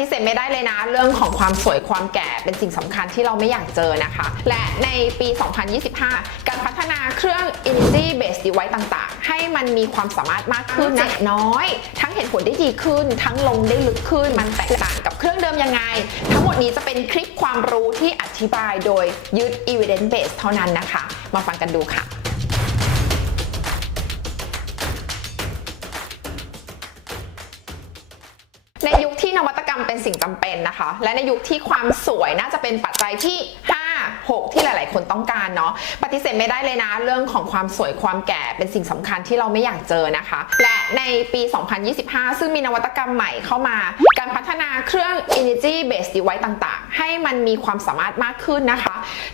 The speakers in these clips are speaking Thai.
ฏิเสธไม่ได้เลยนะ เรื่องของความสวยความแก่เป็นสิ่งสำคัญที่เราไม่อยากเจอนะคะ และในปี 2025 การพัฒนาเครื่อง Energy Based Device ต่างๆ ให้มันมีความสามารถมากขึ้นนะน้อย ทั้งเห็นผลได้ดีขึ้น ทั้งลงได้ลึกขึ้น มันแตกต่างกับเครื่องเดิมยังไง ทั้งหมดนี้จะเป็นคลิปความรู้ที่อธิบายโดยยึด evidence base เท่านั้นนะคะ มาฟังกันดูค่ะในยุค นวัตกรรมเป็นสิ่งจำเป็นนะคะ และในยุคที่ความสวยน่าจะเป็นปัจจัยที่ 5 6 ที่หลาย ๆ คนต้องการเนาะปฏิเสธไม่ได้เลยนะ เรื่องของความสวยความแก่เป็นสิ่งสำคัญที่เราไม่อยากเจอนะคะ และในปี 2025 ซึ่งมีนวัตกรรมใหม่เข้ามา การพัฒนาเครื่อง energy based device ต่าง ๆ ให้มันมีความสามารถมากขึ้นนะคะ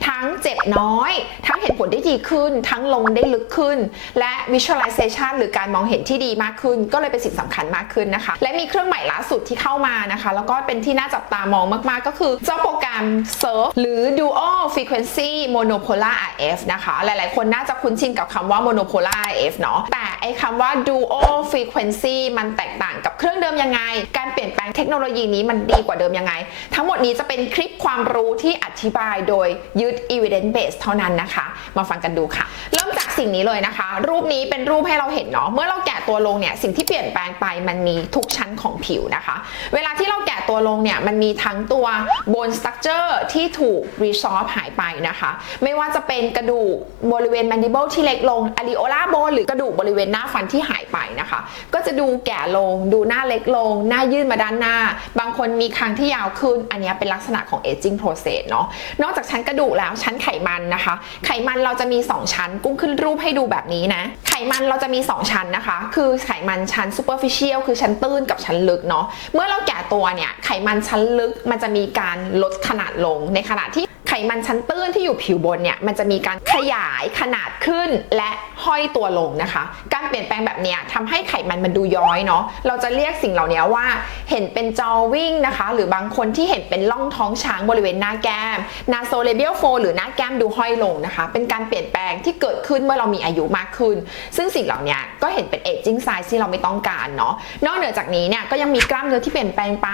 ทั้งเจ็บน้อย ทั้งเห็นผลได้ดีขึ้น ทั้งลงได้ลึกขึ้น และ visualization หรือการมองเห็นที่ดีมากขึ้น ก็เลยเป็นสิ่งสำคัญมากขึ้นนะคะ และมีเครื่องใหม่ล่าสุดที่เข้ามานะคะ แล้วก็เป็นที่น่าจับตามองมากๆ ก็คือเจ้าโปรแกรม Surf หรือ Duo Frequency Monopolar RF นะคะ หลาย ๆ คนน่าจะคุ้นชินกับคำว่า Monopolar RF เนาะ แต่ไอ้คำว่า Dual Frequency มันแตกต่างกับเครื่องเดิมยังไง การเปลี่ยนแปลงเทคโนโลยีนี้มันดีกว่าเดิมยังไง ทั้งหมดนี้จะเป็นคลิปความรู้ที่อธิบายโดยยึด evidence base เท่านั้นนะคะ มาฟังกันดูค่ะ เริ่มจากสิ่งนี้เลยนะคะ รูปนี้เป็นรูปให้เราเห็นเนาะ เมื่อเราแกะตัวลงเนี่ย สิ่งที่เปลี่ยนแปลงไปมันมีทุกชั้นของผิวนะคะ เวลาที่เราแกะตัวลงเนี่ย มันมีทั้งตัว bone structure ที่ถูก resolve หายไปนะคะ ไม่ว่าจะเป็นกระดูกบริเวณ mandible ที่เล็กลง areola bone หรือกระดูกบริเวณหน้าฟันที่หายไปนะคะ ก็จะดูแก่ลง ดูหน้าเล็กลง หน้ายื่นมาด้านหน้า บางคนมีคางที่ยาวขึ้น อันนี้เป็นลักษณะของ aging process เนาะนอกจากชั้นกระดูกแล้วชั้นไขมันนะคะ ไขมันเราจะมี 2 ชั้น กุ้งขึ้นรูปให้ดูแบบนี้นะ ไขมันเราจะมี 2 ชั้นนะคะ คือไขมันชั้น superficial คือชั้นตื้นกับชั้นลึกเนาะ เมื่อเราแก่ตัวเนี่ย ไขมันชั้นลึกมันจะมีการลดขนาดลง ในขณะที่ ไขมันชั้นตื้นที่อยู่ผิวบนเนี่ยมันจะมีการขยายขนาดขึ้นและห้อยตัวลงนะคะ การเปลี่ยนแปลงแบบนี้ทำให้ไขมันมันดูย้อยเนาะเราจะเรียกสิ่งเหล่านี้ว่าเห็นเป็นจอวิ่งนะคะ หรือบางคนที่เห็นเป็นร่องท้องช้างบริเวณหน้าแก้มนาโซเลเบียลโฟหรือหน้าแก้มดูห้อยลงนะคะ เป็นการเปลี่ยนแปลงที่เกิดขึ้นเมื่อเรามีอายุมากขึ้น ซึ่งสิ่งเหล่านี้ก็เห็นเป็นเอจจิ้งไซส์ที่เราไม่ต้องการเนาะนอกเหนือจากนี้เนี่ยก็ยังมีกล้ามเนื้อที่เปลี่ยนแปลงไป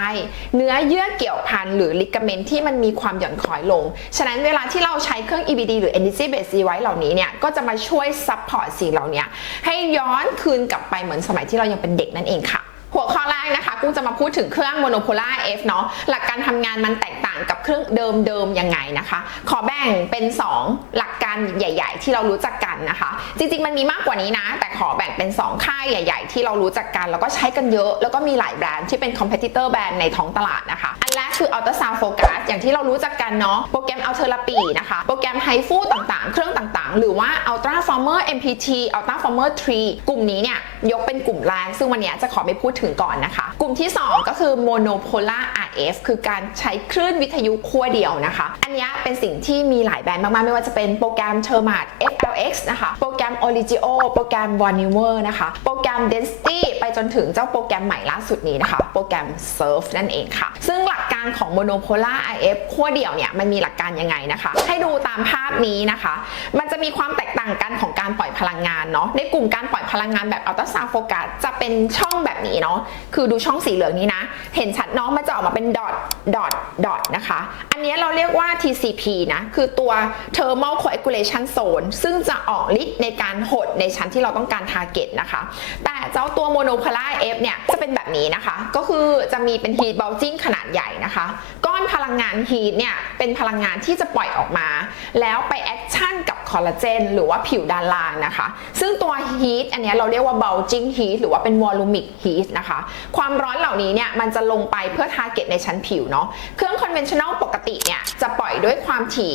เนื้อเยื่อเกี่ยวพันหรือลิกาเมนที่มันมีความหย่อนคล้อยลงฉะนั้นเวลาที่เราใช้เครื่อง EBD หรือ Energy Based Device เหล่านี้เนี่ยก็จะมาช่วยซัพพอร์ตสิ่งเหล่านี้ให้ย้อนคืนกลับไปเหมือนสมัยที่เรายังเป็นเด็กนั่นเองค่ะ หัวข้อแรกนะคะกุ้งจะมาพูดถึงเครื่อง Monopolar F เนาะหลักการทำงานมันแตกต่างกับเครื่องเดิมๆยังไงนะคะ ขอแบ่งเป็น 2 หลักการใหญ่ ๆ ที่เรารู้จักกันนะคะ จริงๆมันมีมากกว่านี้นะ แต่ขอแบ่งเป็น 2 ค่ายใหญ่ ๆ ที่เรารู้จักกัน แล้วก็ใช้กันเยอะ แล้วก็มีหลายแบรนด์ที่เป็น competitor แบรนด์ในท้องตลาดนะคะ อันแรกคือ Ultrasound Focus อย่างที่เรารู้จักกันเนาะโปรแกรม a l t e r a p y นะคะ โปรแกรม HIFU ต่างๆ เครื่องต่างๆ หรือว่า Ultra Former MPT Ultra Former 3 กลุ่มนี้เนี่ยยกเป็นกลุ่มแรกซึ่งวันนี้จะขอไปพูดถึงก่อนนะคะ กลุ่มที่ 2 ก็คือ Monopolar RF คือการใช้คลื่นวิทยุขั้วเดียวนะคะ อันนี้เป็นสิ่งที่มีหลายแบรนด์มากๆ ไม่ว่าจะเป็นโปรแกรม Thermat FLX นะคะ โปรแกรม Origio โปรแกรม v a n i v e r นะคะ โปรแกรม Density ไปจนถึงเจ้าโปรแกรมใหม่ล่าสุดนี้นะคะ โปรแกรม Surf นั่นเองค่ะ ซึ่งหลักการของ Monopolar RF ขั้วเดียวเนี่ยมันมีหลักการยังไงนะคะ ให้ดูตามภาพนี้นะคะ มันจะมีความแตกต่างกันของการปล่อยพลังงานเนาะ ในกลุ่มการปล่อยพลังงานแบบ Ultrasound Focus จะเป็นช่องแบบนี้เนาะ คือดูช่องสีเหลืองนี้นะ เห็นชัดเนาะมันจะออกมาเป็นดอท ดอท ดอทนะคะ อันนี้เราเรียกว่า TCP นะ คือตัว Thermal Coagulation Zone ซึ่งจะออกฤทธิ์ในการหดในชั้นที่เราต้องการ target นะคะ แต่เจ้าตัว Monopolar F เนี่ย จะเป็นแบบนี้นะคะ ก็คือจะมีเป็น heat bulging ขนาดใหญ่นะคะ ก้อนพลังงาน heat เนี่ย เป็นพลังงานที่จะปล่อยออกมา แล้วไปแอคชั่นกับคอลลาเจนหรือว่าผิวด้านล่างนะคะ ซึ่งตัว heat อันนี้เราเรียกว่า bulging heat หรือว่าเป็น volumic heat นะคะ ความร้อนเหล่านี้เนี่ย มันจะลงไปเพื่อ target ในชั้นผิวเนาะ เครื่อง conventional ปกติเนี่ยจะปล่อยด้วยความถี่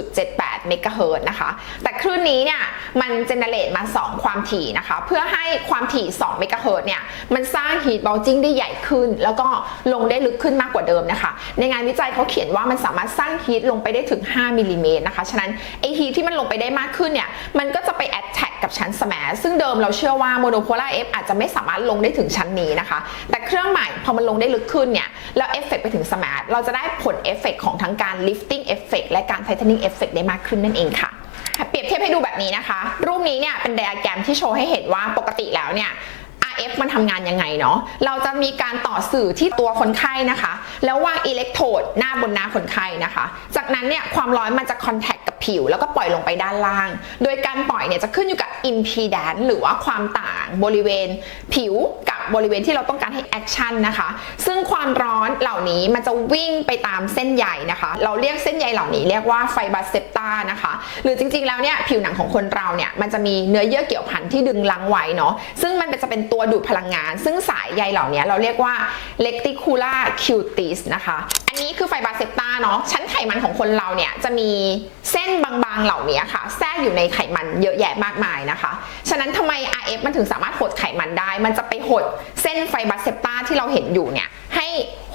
6.78 เมกะเฮิรตซ์นะคะ แต่คลื่นนี้เนี่ยมัน generate มา 2 ความถี่นะคะ เพื่อให้ความถี่ 2 เมกะเฮิรตซ์เนี่ยมันสร้าง heat bulging ได้ใหญ่ขึ้น แล้วก็ลงได้ลึกขึ้นมากกว่าเดิมนะคะ ในงานวิจัยเขาเขียนว่ามันสามารถสร้าง heat ลงไปได้ถึง 5มิลลิเมตรนะคะ ฉะนั้นไอ heat ที่มันลงไปได้มากขึ้นเนี่ยมันก็จะไป attack กับชั้นสมสซึ่งเดิมเราเชื่อว่า monopolar F อฟอาจจะไม่สามารถลงได้ถึงชั้นนี้นะคะ แต่เครื่องใหม่พอมันลงได้ลึกขึ้นเนี่ยแล้วเอฟเฟกไปถึงสมสเราจะได้ผลเอฟเฟกของทั้งการ lifting effect และการ tightening effect ได้มากขึ้นนั่นเองค่ะเปรียบเทียบให้ดูแบบนี้นะคะ รูปนี้เนี่ยเป็นไดอะแกรมที่โชว์ให้เห็นว่าปกติแล้วเนี่ย F มันทำงานยังไงเนาะ เราจะมีการต่อสื่อที่ตัวคนไข้นะคะ แล้ววางอิเล็กโทรดหน้าบนหน้าคนไข้นะคะ จากนั้นเนี่ยความร้อนมันจะคอนแทคกับผิว แล้วก็ปล่อยลงไปด้านล่าง โดยการปล่อยเนี่ยจะขึ้นอยู่กับ impedance หรือว่าความต่างบริเวณผิวกับบริเวณที่เราต้องการให้แอคชั่นนะคะ ซึ่งความร้อนเหล่านี้มันจะวิ่งไปตามเส้นใยนะคะ เราเรียกเส้นใยเหล่านี้เรียกว่าไฟบาเซปตานะคะ หรือจริงๆแล้วเนี่ยผิวหนังของคนเราเนี่ยมันจะมีเนื้อเยื่อเกี่ยวพันที่ดึงลังไว้เนาะ ซึ่งมันจะเป็นตัวดูดพลังงาน ซึ่งสายใยเหล่านี้เราเรียกว่า lenticular cutis นะคะ อันนี้คือไฟบาเซปตาเนาะ ชั้นไขมันของคนเราเนี่ยจะมีเส้นบางๆเหล่านี้ค่ะ แทรกอยู่ในไขมันเยอะแยะมากมายนะคะ ฉะนั้นทำไม RF มันถึงสามารถหดไขมันได้ มันจะไปหดเส้นไฟบาเซปตาที่เราเห็นอยู่เนี่ยให้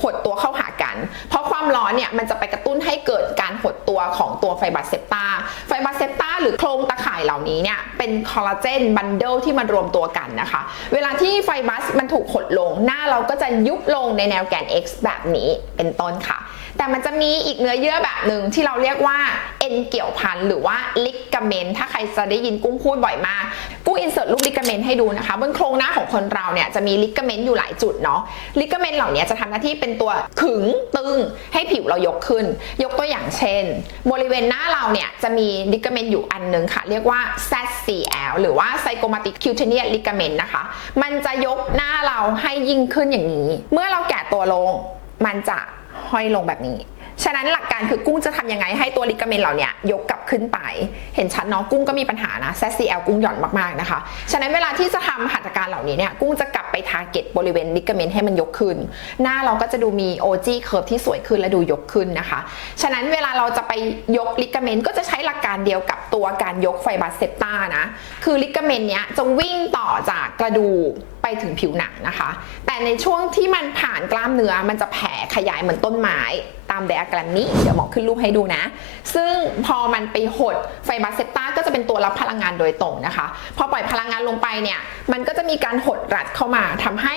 หดตัวเข้าหากัน เพราะความร้อนเนี่ยมันจะไปกระตุ้นให้เกิดการหดตัวของตัวไฟบาเซปตาไฟบาเซปตาหรือโครงตะข่าย เหล่านี้เนี่ยเป็นคอลลาเจนบันเดิลที่มันรวมตัวกันนะคะ เวลาที่ไฟบัสมันถูกหดลงหน้าเราก็จะยุบลงในแนวแกน x แบบนี้เป็นต้นค่ะ แต่มันจะมีอีกเนื้อเยื่อแบบหนึ่งที่เราเรียกว่าเอ็นเกี่ยวพันหรือว่าลิกาเมนถ้าใครจะได้ยินกุ้งพูดบ่อยมาก กุ้งอินเสิร์ตรูปลิกาเมนให้ดูนะคะบนโครงหน้าของคนเราเนี่ยจะมีลิกาเมนอยู่หลายจุดเนาะลิกาเมนเหล่านี้จะทำหน้าที่เป็นตัวขึงตึงให้ผิวเรายกขึ้น ยกตัวอย่างเช่น บริเวณหน้าเราเนี่ยจะมีลิกาเมนอยู่อันหนึงค่ะเรียกว่าว่า ZCL หรือว่า Zygomatic Cutaneous Ligament นะคะ มันจะยกหน้าเราให้ยิ่งขึ้นอย่างนี้ เมื่อเราแก่ตัวลง มันจะห้อยลงแบบนี้ ฉะนั้นหลักการคือกุ้งจะทำยังไงให้ตัวลิกาเมนเหล่าเนี้ยยกกลับ ขึ้นไป เห็นชัดเนาะกุ้งก็มีปัญหานะ ZCL กุ้งหย่อนมากๆนะคะ ฉะนั้นเวลาที่จะทำหัตถการเหล่านี้เนี่ยกุ้งจะกลับไปทาร์เก็ตบริเวณลิกาเมนให้มันยกขึ้น หน้าเราก็จะดูมี OG curve ที่สวยขึ้นและดูยกขึ้นนะคะ ฉะนั้นเวลาเราจะไปยกลิกาเมนก็จะใช้หลักการเดียวกับตัวการยกไฟบาสเซปตานะคือลิกาเมนเนี้ยจะวิ่งต่อจากกระดูกไปถึงผิวหนังนะคะ แต่ในช่วงที่มันผ่านกล้ามเนื้อมันจะแผ่ขยายเหมือนต้นไม้ ตามไดอะแกรมนี้ เดี๋ยวหมอขึ้นรูปให้ดูนะ ซึ่งพอมันไปหดไฟบาเซตตาก็จะเป็นตัวรับพลังงานโดยตรงนะคะ พอปล่อยพลังงานลงไปเนี่ย มันก็จะมีการหดรัดเข้ามาทำให้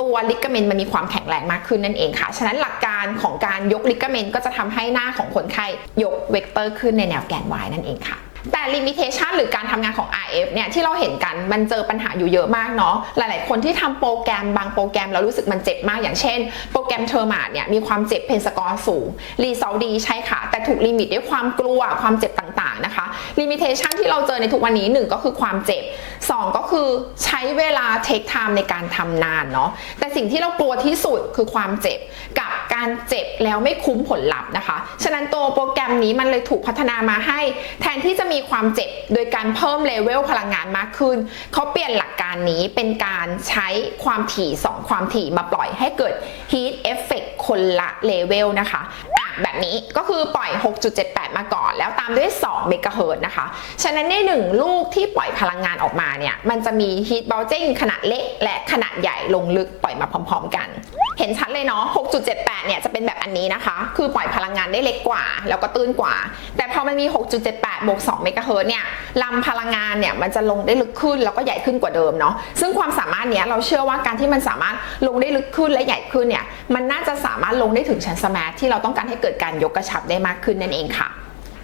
ตัวลิกเมนมันมีความแข็งแรงมากขึ้นนั่นเองค่ะ ฉะนั้นหลักการของการยกลิกเมนก็จะทำให้หน้าของคนไข้ยกเวกเตอร์ขึ้นในแนวแกน y นั่นเองค่ะ แต่ลิมิเ t ชันหรือการทำงานของ RF เนี่ยที่เราเห็นกันมันเจอปัญหาอยู่เยอะมากเนาะหลาย ๆ คนที่ทำโปรแกรมบางโปรแกรมแล้วรู้สึกมันเจ็บมากอย่างเช่น โปรแกรมเทอร์มาดเนี่ยมีความเจ็บเพนสกอร์สูงรีซอลดีใช่ค่ะ แต่ถูกลิมิตด้วยความกลัวความเจ็บต่าง ๆ นะคะลิมิเ t ชันที่เราเจอในทุกวันนี้หนึ่งก็คือความเจ็บ 2 ก็คือใช้เวลาเทคไทม์ในการทำนานเนาะแต่สิ่งที่เรากลัวที่สุดคือความเจ็บกับการเจ็บแล้วไม่คุ้มผลลัพธ์นะคะ ฉะนั้นตัวโปรแกรมนี้มันเลยถูกพัฒนามาให้ แทนที่จะมีความเจ็บโดยการเพิ่มเลเวลพลังงานมากขึ้นเขาเปลี่ยนหลักการนี้เป็นการใช้ความถี่ 2 ความถี่มาปล่อยให้เกิด heat effect คนละเลเวลนะคะอะ แบบนี้ก็คือปล่อย 6.78 มาก่อน แล้วตามด้วย2เมกะเฮิรตซ์นะคะ ฉะนั้นในหนึ่งลูกที่ปล่อยพลังงานออกมาเนี่ย มันจะมีฮีทเบลเจนขนาดเล็กและขนาดใหญ่ลงลึกปล่อยมาพร้อม ๆ กัน เห็นชัดเลยเนาะ 6.78 เนี่ยจะเป็นแบบอันนี้นะคะ คือปล่อยพลังงานได้เล็กกว่า แล้วก็ตื้นกว่า แต่พอมันมี 6.78 บวก 2 เมกะเฮิรตซ์เนี่ยลำพลังงานเนี่ยมันจะลงได้ลึกขึ้นแล้วก็ใหญ่ขึ้นกว่าเดิมเนาะ ซึ่งความสามารถเนี้ยเราเชื่อว่าการที่มันสามารถลงได้ลึกขึ้นและใหญ่ขึ้นเนี่ย มันน่าจะสามารถลงได้ถึงชั้นสมาร์ทที่เราต้องการให้เกิดการยกกระชับได้มากขึ้นนั่นเองค่ะ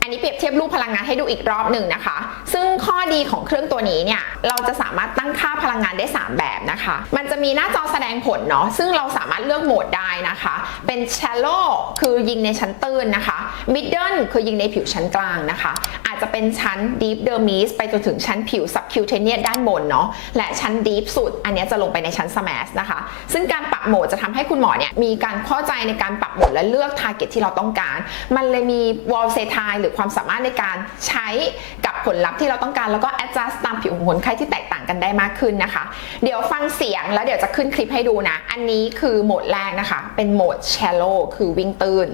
อันนี้เปรียบเทียบรูปพลังงานให้ดูอีกรอบหนึ่งนะคะ ซึ่งข้อดีของเครื่องตัวนี้เนี่ย เราจะสามารถตั้งค่าพลังงานได้ 3 แบบนะคะ มันจะมีหน้าจอแสดงผลเนาะ ซึ่งเราสามารถเลือกโหมดได้นะคะ เป็น shallow คือยิงในชั้นตื้นนะคะ middle คือยิงในผิวชั้นกลางนะคะ อาจจะเป็นชั้น deep dermis ไปจนถึงชั้นผิว subcutaneous ด้านบนเนาะและชั้น deep สุด อันนี้จะลงไปในชั้น smash นะคะ ซึ่งการปรับโหมดจะทำให้คุณหมอเนี่ยมีการเข้าใจในการปรับโหมดและเลือก target ที่เราต้องการ มันเลยมี wall s e t i หรือความสามารถในการใช้กับผลลัพธ์ที่เราต้องการแล้วก็ adjust ตามผิวของคนไข้ที่แตกต่างกันได้มากขึ้นนะคะ เดี๋ยวฟังเสียงแล้วเดี๋ยวจะขึ้นคลิปให้ดูนะ อันนี้คือโหมดแรกนะคะ เป็นโหมด shallow คือวิ่งตื้น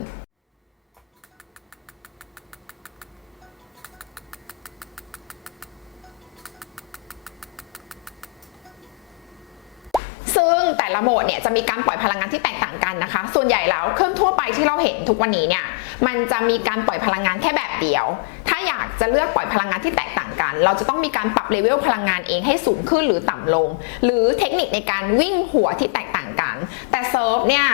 ซึ่งแต่ละโหมดเนี่ยจะมีการปล่อยพลังงานที่แตกต่างกันนะคะ ส่วนใหญ่แล้วเครื่องทั่วไปที่เราเห็นทุกวันนี้เนี่ยมันจะมีการปล่อยพลังงานแค่แบบเดียว ถ้าอยากจะเลือกปล่อยพลังงานที่แตกต่างกัน เราจะต้องมีการปรับเลเวลพลังงานเองให้สูงขึ้นหรือต่ำลง หรือเทคนิคในการวิ่งหัวที่แตกต่าง กัน แต่เซิร์ฟเนี่ย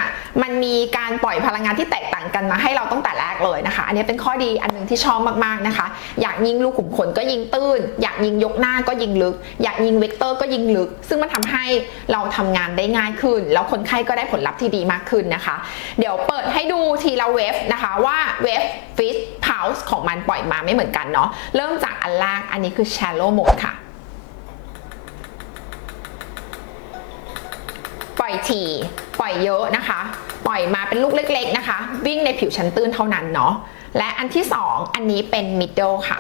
มันมีการปล่อยพลังงานที่แตกต่างกันมาให้เราตั้งแต่แรกเลยนะคะ อันนี้เป็นข้อดีอันหนึงที่ชอบมากๆนะคะ อยากยิงลูกขุมขนก็ยิงตื้น อยากยิงยกหน้าก็ยิงลึก อยากยิงเวกเตอร์ก็ยิงลึก ซึ่งมันทำให้เราทำงานได้ง่ายขึ้น แล้วคนไข้ก็ได้ผลลัพธ์ที่ดีมากขึ้นนะคะ เดี๋ยวเปิดให้ดูทีละเวฟนะคะว่าเวฟฟิสพาวส์ของมันปล่อยมาไม่เหมือนกันเนาะเริ่มจากอันแรกอันนี้คือ shallow mode ค่ะ ล่อยทีปล่อยเยอะนะคะ ปล่อยมาเป็นลูกเล็กๆนะคะ วิ่งในผิวชั้นตื้นเท่านั้นเนาะ และอันที่ 2 อันนี้เป็น middle ค่ะ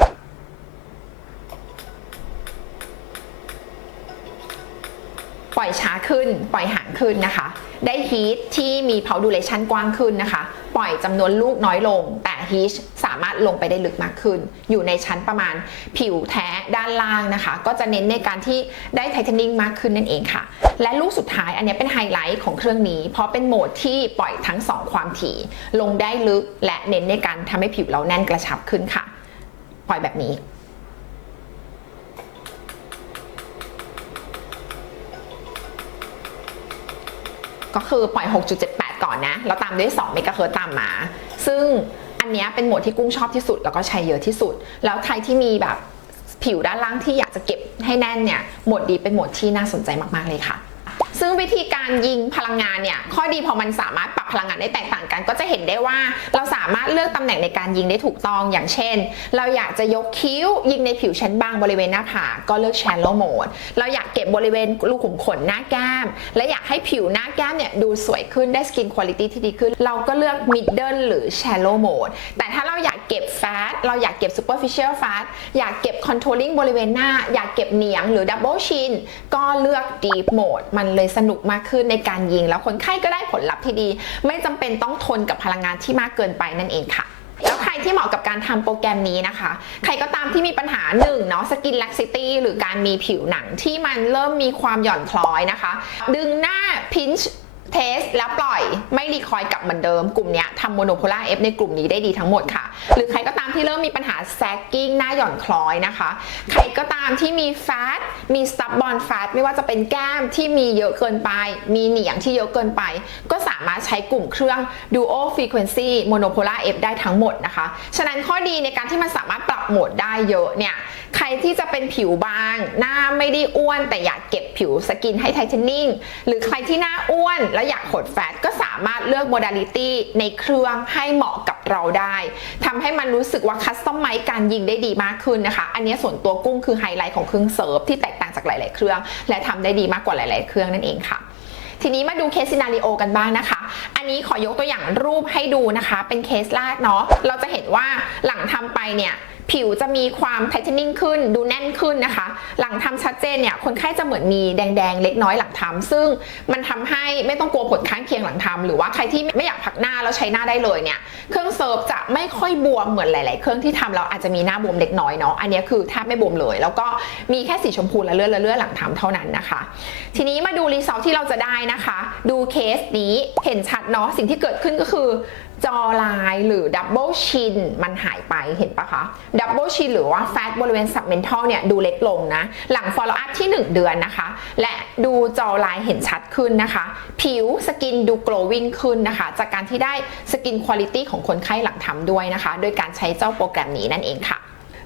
ปล่อยช้าขึ้น ปล่อยห่างขึ้นนะคะ ได้ฮีทที่มี power duration กว้างขึ้นนะคะ ปล่อยจำนวนลูกน้อยลง แต่ฮีทสามารถลงไปได้ลึกมากขึ้น อยู่ในชั้นประมาณผิวแท้ด้านล่างนะคะ ก็จะเน้นในการที่ได้ไทเทนนิ่งมากขึ้นนั่นเองค่ะ และลูกสุดท้ายอันนี้เป็นไฮไลท์ของเครื่องนี้ เพราะเป็นโหมดที่ปล่อยทั้ง 2 ความถี่ ลงได้ลึกและเน้นในการทำให้ผิวเราแน่นกระชับขึ้นค่ะ ปล่อยแบบนี้ก็คือปล่อย 6.78 ก่อนนะแล้วตามด้วย2เมกะเฮิร์ตตามมา ซึ่งอันนี้เป็นโหมดที่กุ้งชอบที่สุดแล้วก็ใช้เยอะที่สุด แล้วใครที่มีแบบผิวด้านล่างที่อยากจะเก็บให้แน่นเนี่ยโหมดดีเป็นโหมดที่น่าสนใจมากๆเลยค่ะ ซึ่งวิธีการยิงพลังงานเนี่ยข้อดีพอมันสามารถปรับพลังงานได้แตกต่างกัน ก็จะเห็นได้ว่าเราสามารถเลือกตำแหน่งในการยิงได้ถูกต้องอย่างเช่น เราอยากจะยกคิ้ว ยิงในผิวชั้นบางบริเวณหน้าผากก็เลือก shallow mode เราอยากเก็บบริเวณรูขุมขนหน้าแก้ม และอยากให้ผิวหน้าแก้มเนี่ยดูสวยขึ้นได้ skin quality ที่ดีขึ้น เราก็เลือก middle หรือ shallow mode แต่ถ้าเราอยากเก็บ fat เราอยากเก็บ superficial fat อยากเก็บ contouring บริเวณหน้า อยากเก็บเหนียงหรือ double chin ก็เลือก deep mode มันเลยสนุกมากขึ้นในการยิง แล้วคนไข้ก็ได้ผลลัพธ์ที่ดีไม่จำเป็นต้องทนกับพลังงานที่มากเกินไปนั่นเองค่ะแล้วใครที่เหมาะกับการทำโปรแกรมนี้นะคะ ใครก็ตามที่มีปัญหาหนึ่งเนาะสกินลักซิตี้หรือการมีผิวหนังที่มันเริ่มมีความหย่อนคล้อยนะคะ ดึงหน้า pinch เทสแล้วปล่อยไม่รีคอยกลับเหมือนเดิม กลุ่มนี้ทำโมโนโพล่าเอฟในกลุ่มนี้ได้ดีทั้งหมดค่ะ หรือใครก็ตามที่เริ่มมีปัญหาแซกกิ้งหน้าหย่อนคล้อยนะคะ ใครก็ตามที่มีแฟตมีสตับบอลแฟตไม่ว่าจะเป็นแก้มที่มีเยอะเกินไป มีเหนียงที่เยอะเกินไป ก็สามารถใช้กลุ่มเครื่อง Duo Frequency Monopolar F ได้ทั้งหมดนะคะ ฉะนั้นข้อดีในการที่มันสามารถปรับโหมดได้เยอะเนี่ยใครที่จะเป็นผิวบาง หน้าไม่ได้อ้วนแต่อยากเก็บผิวสกินให้ไทเทนนิ่งหรือใครที่หน้าอ้วนแล้วอยากหดแฟตก็สามารถเลือกโมด a ลิตี้ในเครื่องให้เหมาะกับเราได้ทำให้มันรู้สึกว่าคัสตอมไมการยิงได้ดีมากขึ้นนะคะ อันนี้ส่วนตัวกุ้งคือไฮไลท์ของเครื่องเซิร์ฟที่แตกต่างจากหลาย ๆ เครื่อง และทำได้ดีมากกว่าหลาย ๆ เครื่องนั่นเองค่ะทีนี้มาดูเคสซินาริโอกันบ้างนะคะ อันนี้ขอยกตัวอย่างรูปให้ดูนะคะ เป็นเคสแรกเนาะ เราจะเห็นว่าหลังทำไปเนี่ย ผิวจะมีความไทเทนนิ่งขึ้นดูแน่นขึ้นนะคะ หลังทำชัดเจนเนี่ยคนไข้จะเหมือนมีแดงๆ เล็กน้อยหลังทำซึ่งมันทำให้ไม่ต้องกลัวผลข้างเคียงหลังทำหรือว่าใครที่ไม่อยากพักหน้าแล้วใช้หน้าได้เลยเนี่ยเครื่องเซิร์ฟจะไม่ค่อยบวมเหมือนหลาย ๆ เครื่องที่ทำแล้วอาจจะมีหน้าบวมเล็กน้อยเนาะอันนี้คือแทบไม่บวมเลย แล้วก็มีแค่สีชมพูละเลือดละเลือดหลังทำเท่านั้นนะคะ ทีนี้มาดูรีซอสที่เราจะได้นะคะ ดูเคสนี้เห็นชัดเนาะสิ่งที่เกิดขึ้นก็คือ จอลายหรือดับเบิลชินมันหายไปเห็นปะคะดับเบิลชินหรือว่าแฟตบริเวณสับเมนทัลเนี่ยดูเล็กลงนะ หลัง follow up ที่ 1 เดือนนะคะ และดูจอลายเห็นชัดขึ้นนะคะ ผิวสกินดู glowing ขึ้นนะคะ จากการที่ได้สกินคุณภาพของคนไข้หลังทำด้วยนะคะ โดยการใช้เจ้าโปรแกรมนี้นั่นเองค่ะ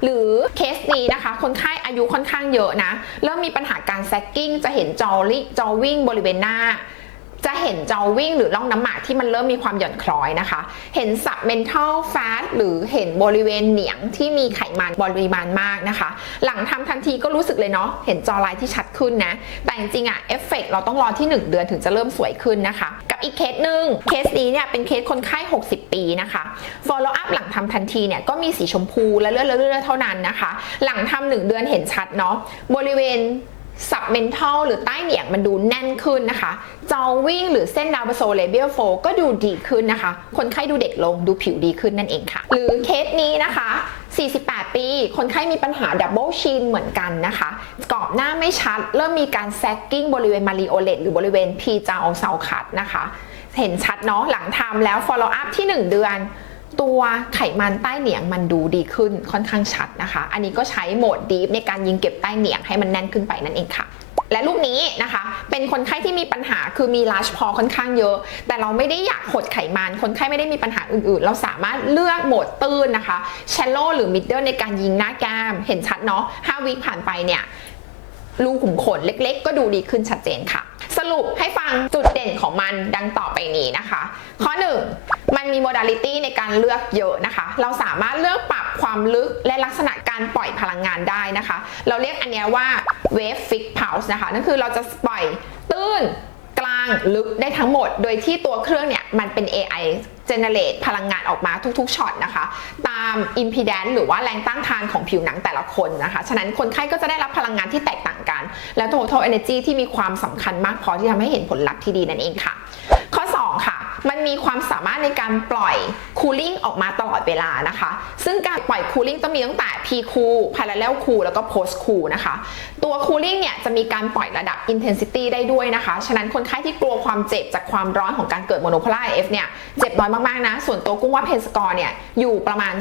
หรือเคสนี้นะคะ คนไข้อายุค่อนข้างเยอะนะ เริ่มมีปัญหาการแซกกิ้งจะเห็นจอลิจอวิ่งบริเวณหน้า จะเห็นจอวิ่งหรือร่องน้ำหมากที่มันเริ่มมีความหย่อนคล้อยนะคะ เห็นสับเมนทัลแฟตหรือเห็นบริเวณเหนียงที่มีไขมันปริมาณมากนะคะ หลังทำทันทีก็รู้สึกเลยเนาะเห็นจอลายที่ชัดขึ้นนะ แต่จริงๆอะเอฟเฟกเราต้องรอที่ 1 เดือนถึงจะเริ่มสวยขึ้นนะคะ กับอีกเคสหนึ่งเคสนี้เนี่ยเป็นเคสคนไข้ 60 ปีนะคะ follow up หลังทำทันทีเนี่ยก็มีสีชมพูและเลือดเลือดเท่านั้นนะคะ หลังทำหนึ่งเดือนเห็นชัดเนาะบริเวณ สับเมนทัลหรือใต้เหนียงมันดูแน่นขึ้นนะคะ จอวิ่งหรือเส้นดาวโซเลเบียลโฟก็ดูดีขึ้นนะคะ คนไข้ดูเด็กลงดูผิวดีขึ้นนั่นเองค่ะ หรือเคสนี้นะคะ 48 ปี คนไข้มีปัญหาดับเบิลชินเหมือนกันนะคะ กรอบหน้าไม่ชัด เริ่มมีการแซกกิ้งบริเวณมารีโอเลตหรือบริเวณพีจาอเซาคัดนะคะ เห็นชัดเนาะหลังทำแล้ว follow up ที่ 1 เดือน ตัวไขมันใต้เหนียงมันดูดีขึ้นค่อนข้างชัดนะคะ อันนี้ก็ใช้โหมดดีฟในการยิงเก็บใต้เหนียงให้มันแน่นขึ้นไปนั่นเองค่ะและลูกนี้นะคะ เป็นคนไข้ที่มีปัญหาคือมี large p o ค่อนข้างเยอะ แต่เราไม่ได้อยากหดไขมัน คนไข้ไม่ได้มีปัญหาอื่นๆ เราสามารถเลือกโหมดตื้นนะคะ shallow หรือ middle ในการยิงหน้าแก้ม เห็นชัดเนาะ5วิผ่านไปเนี่ยรูขุมขนเล็กๆ ก็ดูดีขึ้นชัดเจนค่ะ รุปให้ฟังจุดเด่นของมันดังต่อไปนี้นะคะ ข้อ 1 มันมีโมด a ลิตี้ในการเลือกเยอะนะคะ เราสามารถเลือกปรับความลึกและลักษณะการปล่อยพลังงานได้นะคะ เราเรียกอันเนี้ยว่าเวฟฟิกเพาส์นะคะ นั่นคือเราจะปล่อยตื้นกลางลึกได้ทั้งหมด โดยที่ตัวเครื่องเนี่ย มันเป็น AI generate พลังงานออกมาทุกๆช็อตนะคะ ตาม impedance หรือว่าแรงต้านทานของผิวหนังแต่ละคนนะคะ ฉะนั้นคนไข้ก็จะได้รับพลังงานที่แตกต่างกัน และ total energy ที่มีความสำคัญมากพอที่ทำให้เห็นผลลัพธ์ที่ดีนั่นเองค่ะข้อ2ค่ะ มันมีความสามารถในการปล่อย cooling ออกมาตลอดเวลานะคะ ซึ่งการปล่อย cooling ต้องมีตั้งแต่ p cool parallel cool แล้วก็ post cool นะคะ ตัว cooling เนี่ยจะมีการปล่อยระดับ intensity ได้ด้วยนะคะ ฉะนั้นคนไข้ที่กลัวความเจ็บจากความร้อนของการเกิด monopolar IF เนี่ยเจ็บน้อยมากๆนะ ส่วนตัวกุ้งว่าเพนสกอร์เนี่ยอยู่ประมาณ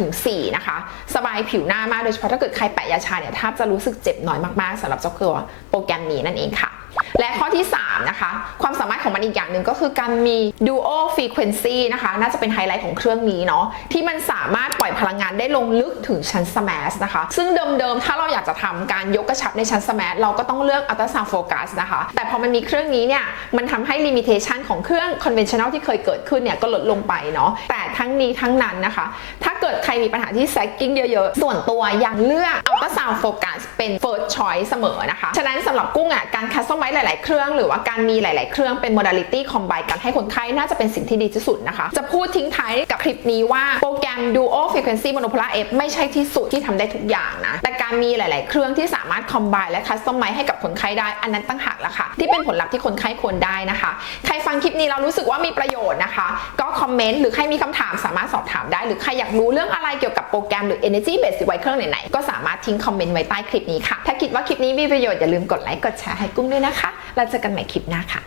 2-4 นะคะ สบายผิวหน้ามากโดยเฉพาะถ้าเกิดใครแปะยาชาเนี่ยแทบจะรู้สึกเจ็บน้อยมากๆสำหรับเจ้าตัวโปรแกรมนี้นั่นเองค่ะ และข้อที่ 3 นะคะ ความสามารถของมันอีกอย่างหนึ่งก็คือการมี duo frequency นะคะ น่าจะเป็นไฮไลท์ของเครื่องนี้เนาะที่มันสามารถปล่อยพลังงานได้ลงลึกถึงชั้น smash นะคะ ซึ่งเดิมๆ ถ้าเราอยากจะทำการยกกระชับในชั้น smash เราก็ต้องเลือก ultrasound focus นะคะ แต่พอมันมีเครื่องนี้เนี่ยมันทำให้ limitation ของเครื่อง conventional ที่เคยเกิดขึ้นเนี่ยก็ลดลงไปเนาะแต่ทั้งนี้ทั้งนั้นนะคะ ถ้าเกิดใครมีปัญหาที่ sagging เยอะๆ ส่วนตัวยังเลือก ultrasound focus เป็น first choice เสมอนะคะฉะนั้นสำหรับกุ้งอะการ customize ลาย ๆ เครื่อง หรือว่าการมีหลาย ๆ เครื่องเป็น modality combine กันให้คนไข้น่าจะเป็นสิ่งที่ดีที่สุดนะคะ จะพูดทิ้งท้ายกับคลิปนี้ว่าโปรแกรม duo frequency monopolar F ไม่ใช่ที่สุดที่ทำได้ทุกอย่างนะ แต่การมีหลาย ๆ เครื่องที่สามารถ combine และ customize ให้กับคนไข้ได้อันนั้นตั้งหากละค่ะ ที่เป็นผลลัพธ์ที่คนไข้ควรได้นะคะ ใครฟังคลิปนี้เรารู้สึกว่ามีประโยชน์นะคะ ก็คอมเมนต์หรือใครมีคำถามสามารถสอบถามได้ หรือใครอยากรู้เรื่องอะไรเกี่ยวกับโปรแกรมหรือ energy based device เครื่องไหน ๆ ก็สามารถทิ้งคอมเมนต์ไว้ใต้คลิปนี้ค่ะ ถ้าคิดว่าคลิปนี้มีประโยชน์อย่าลืมกดไลค์กดแชร์ให้กุ้งด้วยนะคะแล้วเจอกันใหม่คลิปหน้าค่ะ